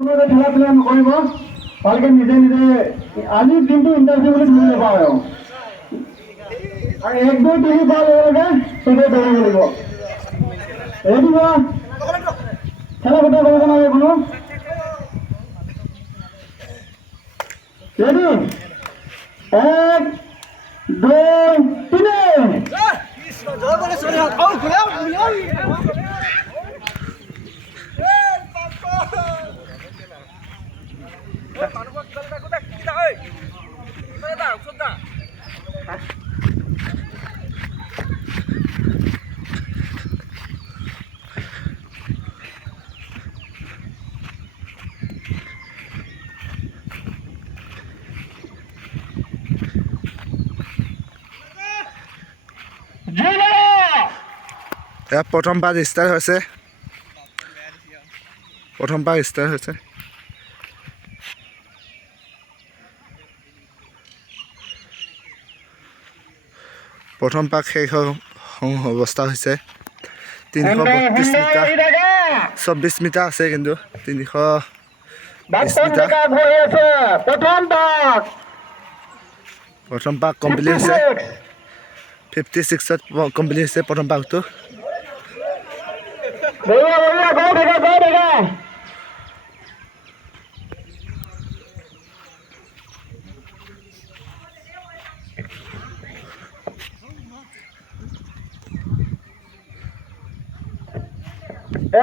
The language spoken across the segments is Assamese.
খেলাধূলা নকৰিব ভালকে নিজে নিজে আজিৰ দিনটো ইণ্টাৰভিউ বুলি ধৰি নাপাওঁ আৰু এক দুই তিনি পোৱাৰ লগে লগে চবেই দৌৰিব লাগিব ৰেডি হোৱা খেলা পতা কৰিব নালাগে কোনো ৰেডি এক দুই তিনি প্ৰথম পাক ষ্টাৰ্ট হৈছে প্ৰথম পাক শেষ অৱস্থা হৈছে 332 মিটাৰ 24 মিটাৰ আছে কিন্তু 320 মিটাৰ প্ৰথম পাক কমপ্লিট হৈছে 56ত কমপ্লিট হৈছে প্ৰথম পাকটো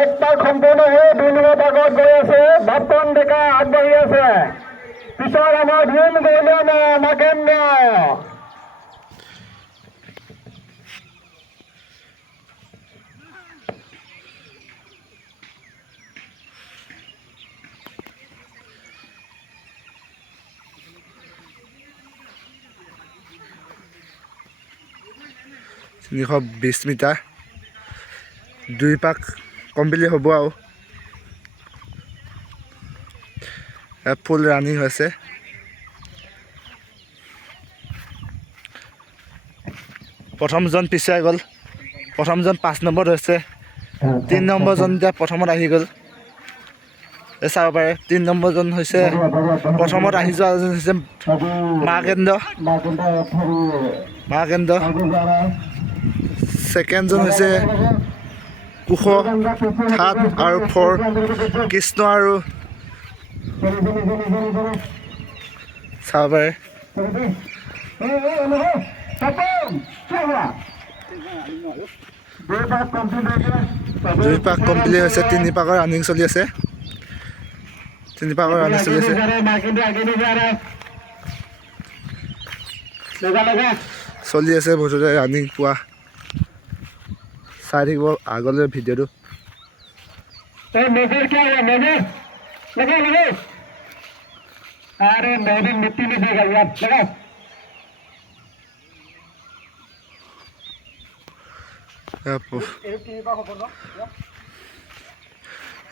এক পাক সম্পূৰ্ণ হৈ 2 নম্বৰ পাকত গৈ আছে বাপন ডেকা আগবাঢ়ি আছে পিছত আমাৰ ভীম গৌলিয়া মাকেন্দ্ৰ তিনিশ 20 মিটাৰ 2 পাক কমপ্লিট হ'ব আৰু ফুল ৰানিং হৈছে প্ৰথমজন পিছুৱাই গ'ল প্ৰথমজন 5 নম্বৰত হৈছে 3 নম্বৰজন এতিয়া প্ৰথমত আহি গ'ল চাব পাৰে 3 নম্বৰজন হৈছে প্ৰথমত আহি যোৱাজন হৈছে মাকেন্দ্ৰ ছেকেণ্ডজন হৈছে কুশ 7 আৰু 4 কৃষ্ণ আৰু চাব পাৰে 2 পাক কমপ্লিট হৈছে 3 পাকৰ ৰানিং চলি আছে বহুততে ৰানিং পোৱা চাই থাকিব আগলৈ ভিডিঅ'টো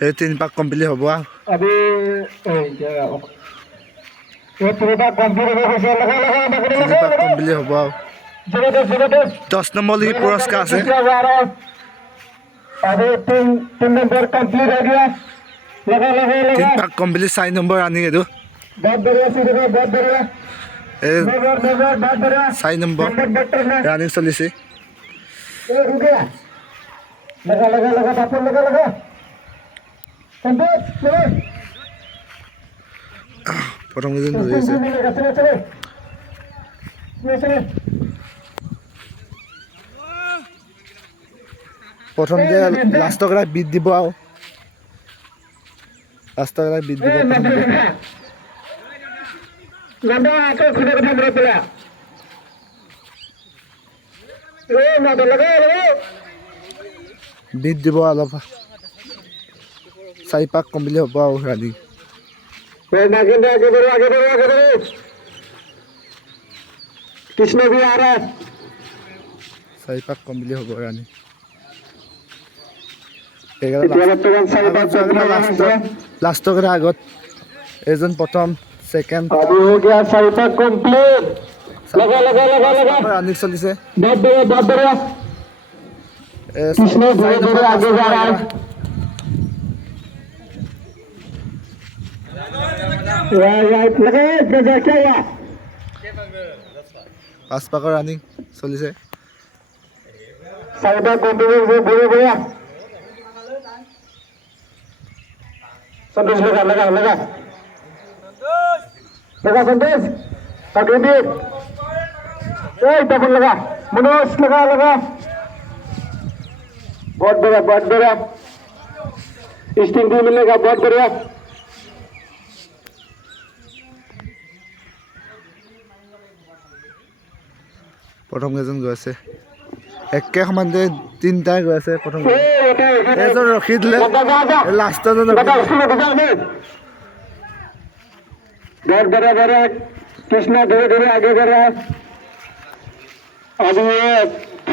এই 3 পাক কমপ্লিট হ'ব আৰু 10 নম্বৰলৈকে পুৰস্কাৰ আছে 3 পাক কমপ্লিট 4 নম্বৰ ৰানিং এইটো 4 নম্বৰ ৰানিং চলিছে প্ৰথম কেইজন ধৰি আছে প্ৰথম যে লাষ্টক বিট দিব আৰু বিট দিব অলপ 4 পাক কমপ্লিট হ'ব আৰু ৰানিং কৃষ্ণ भी आ रहा है 4 পাক কমপ্লিট হ'ব ৰানিং লাষ্টৰ আগত এজন প্ৰথম ছেকেণ্ড ৰানিং চলিছে Right, lagi. 5 পাকৰ ৰানিং চলিছে Saya continue boleh. Santos lega. Lega Santos. Pagindi. Tapon lega. Manoj lega. बहुत बढ़िया. स्टिंग भी मिलेगा बहुत बढ़िया. প্ৰথম কেইজন গৈ আছে একে সমানতে তিনিটাই গৈ আছে প্ৰথম এজন ৰখি দিলে লাষ্টজন बहुत बढ़िया. कृष्णा धीरे आगे बढ़ रहा है. अभी ये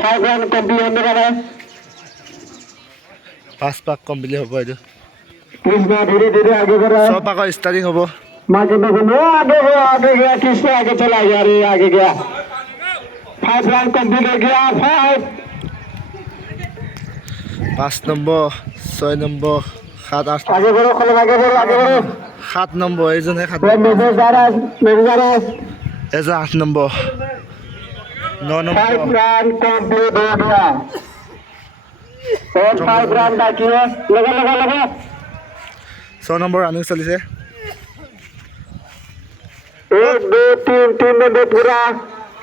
5 रन कंप्लीट होने वाला है. 5 পাক কমপ্লিট হ'ব এইটো कृष्णा धीरे आगे बढ़ रहा है. 6 পাকৰ ষ্টাৰ্টিং হ'ব आगे गया. कृष्णा आगे चला गया. अरे आगे गया. 5 रन कंप्लीट हो गया. 5 নম্বৰ 6 নম্বৰ 7 8 आगे बढ़ो. 7 নম্বৰ এইজনে 7 मैसेज आ रहा है. এজন 8 নম্বৰ 9 নম্বৰ 5 रन कंप्लीट हो गया. और 5 रन बाकी है. लगा. 6 নম্বৰ ৰানিং চলিছে 1 2 3 नंबर पूरा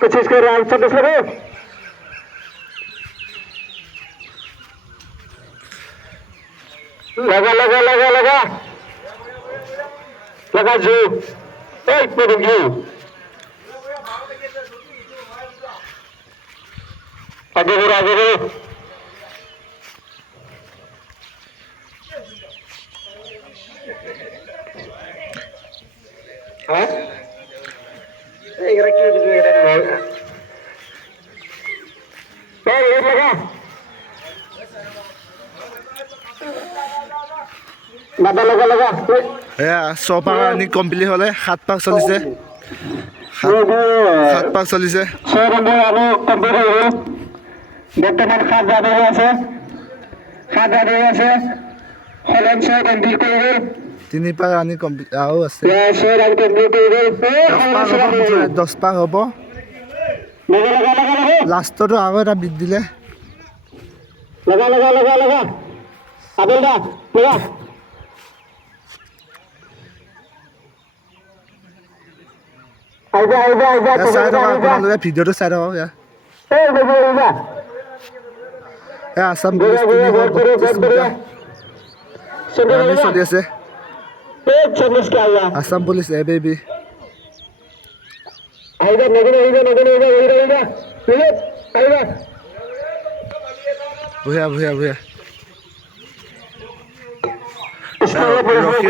25 का रन. सब लगे. लगा जो. एक मिनट जो. आगे बढ़ो. हाँ? ये लगा. लगा. এয়া 6 পাক ৰানিং কমপ্লিট হ'লে 7 পাক চলিছে 7 পাক চলিছে 6 নম্বৰ আৰু কমপ্লিট হৈ গ'ল. বৰ্তমান 7 ৰান হৈ আছে. হলেন 6 কমপ্লিট কৰি গ'ল. 3 পাক ৰানিং কমপ্লিট আৰু আছে 6 ৰান কমপ্লিট কৰি গ'ল. 10 পাক হ'ব लगा. লাষ্টতো আৰু এটা বিট দিলে लगा. आबेल दा लगा. आइजा. চাই থকা আপোনালোকে ভিডিঅ'টো চাই থাকক এয়া আছাম পুলিচ 332 মিটাৰ ৰানিং চলি আছে আছাম পুলিচ ABB বঢ়িয়া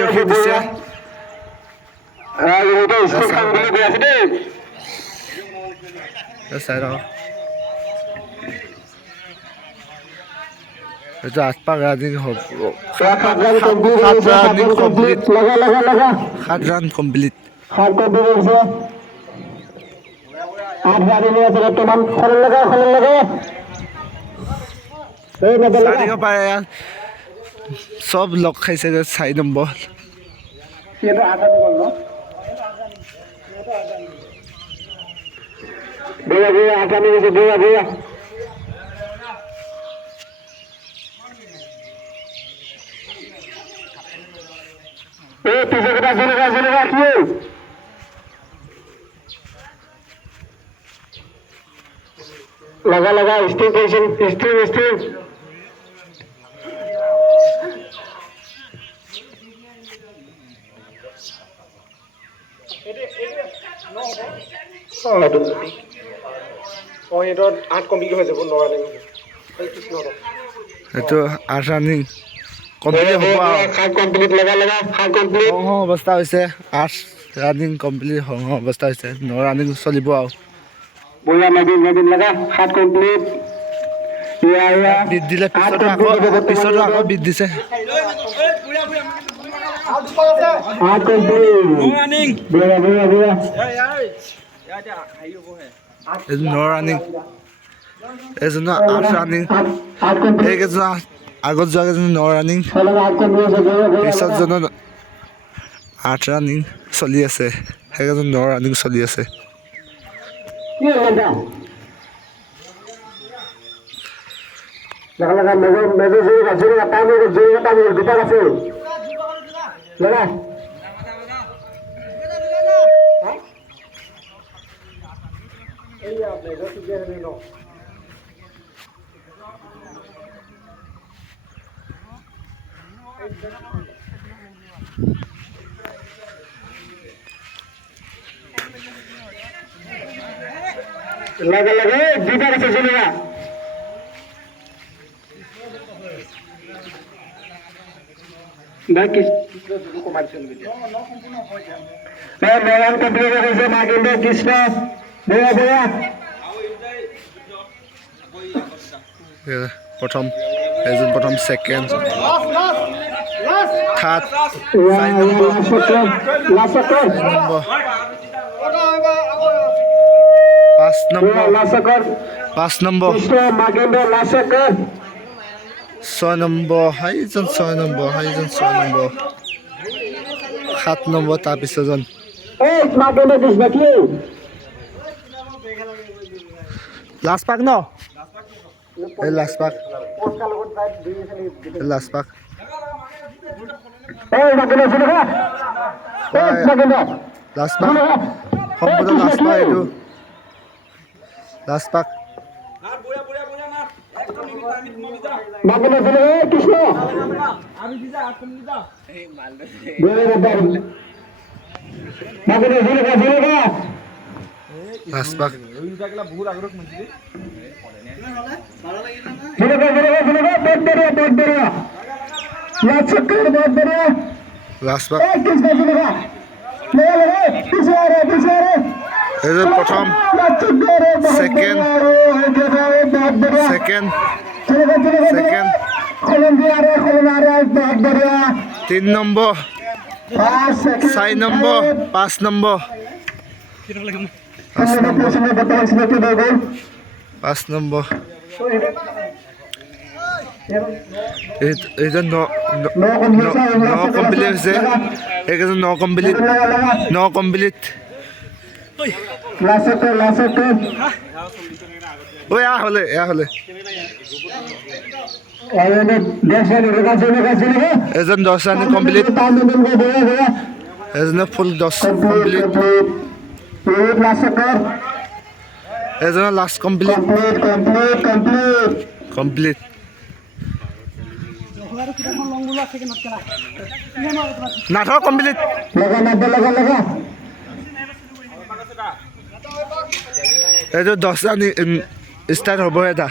ৰখি দিছে চাই থাকক এইটো 8 পাক ৰানিং হ'ব 7 ৰানিং কমপ্লিট 7 ৰান কমপ্লিট চাৰিব পাৰে চব লগ খাইছে 4 নম্বৰ लगा स्टिंग এইটো 8 ৰানিং কমপ্লিট হ'ব অৱস্থা হৈছে 8 ৰানিং কমপ্লিট অৱস্থা হৈছে 9 ৰানিং চলিব আৰু बोला नवीन लगा 7 कंप्लीट বিট দিলে পিছতো আকৌ বিট দিছে 8 कंप्लीट बोला 9 ৰানিং এজন 8 ৰানিং এইকেইজন আগত যোৱা কেইজন 9 ৰানিং পিছত জন 8 ৰানিং চলি আছে সেইকেইজন 9 ৰানিং চলি আছে কি লাগা লাগা মেজৰ জুৰি টাইম দুটা আছে লাগা এই আপনি গতি গেলে নো लगा लगा जीता कैसे चलेगा बाकी मैदान कंप्लीट कैसे मार्केंडे कृष्ण भैया भैया প্ৰথম এজন প্ৰথম সেকেন্ড থাৰ্ড 4 নম্বৰ लास्ट 5 নম্বৰ कृष्ण मार्केंडे लास्ट 6 নম্বৰ হাইজন 6 নম্বৰ 7 নম্বৰ তাৰপিছতজন मार्केंडे कृष्ण की লাষ্ট পাক ন এই লাষ্ট পাক मार्केंडे चलेगा मार्केंडे লাষ্ট পাক সম্পূৰ্ণ লাষ্ট পাক এইটো লাষ্ট পাক मार्केंडे चलेगा कृष्ण मार्केंडे चलेगा লাষ্ট পাক লাষ্ট পাক এইজন প্ৰথম second 3 number 4 number 5 number 5 number এইজন ন কমপ্লিট হৈছে এইকেইজন 9 কমপ্লিট ঐ এয়া হ'লে এজন 10 ৰানিং কমপ্লিট এজনে ফুল 10 কমপ্লিট এজনৰ লাষ্ট কমপ্লিট নাথৰ কমপ্লিট এইটো 10 ৰানিং ষ্টাৰ্ট হ'ব এটা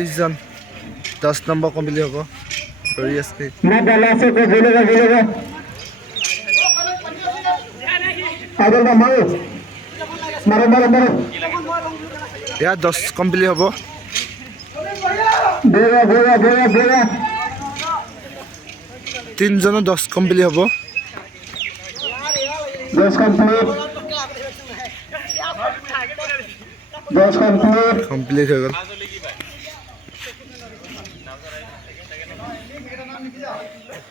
এইজন 10 নম্বৰ কমপ্লিট হ'ব কৰি আছে ইয়াত 10 কমপ্লিট হ'ব তিনজনৰ 10 কমপ্লিট হ'ব 10 কমপ্লিট হৈ গ'ল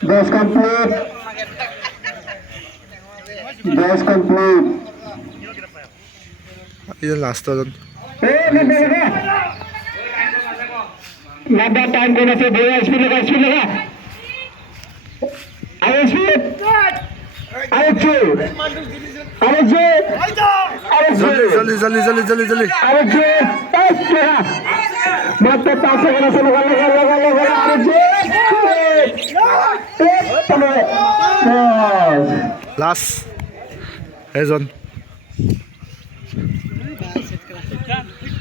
10 কমপ্লিট এইজন লাষ্টজন नब्बे टाइम देने से भैया स्पीड लगा आइए स्पीड जल्दी मतलब पास से लगा লাষ্ট এজন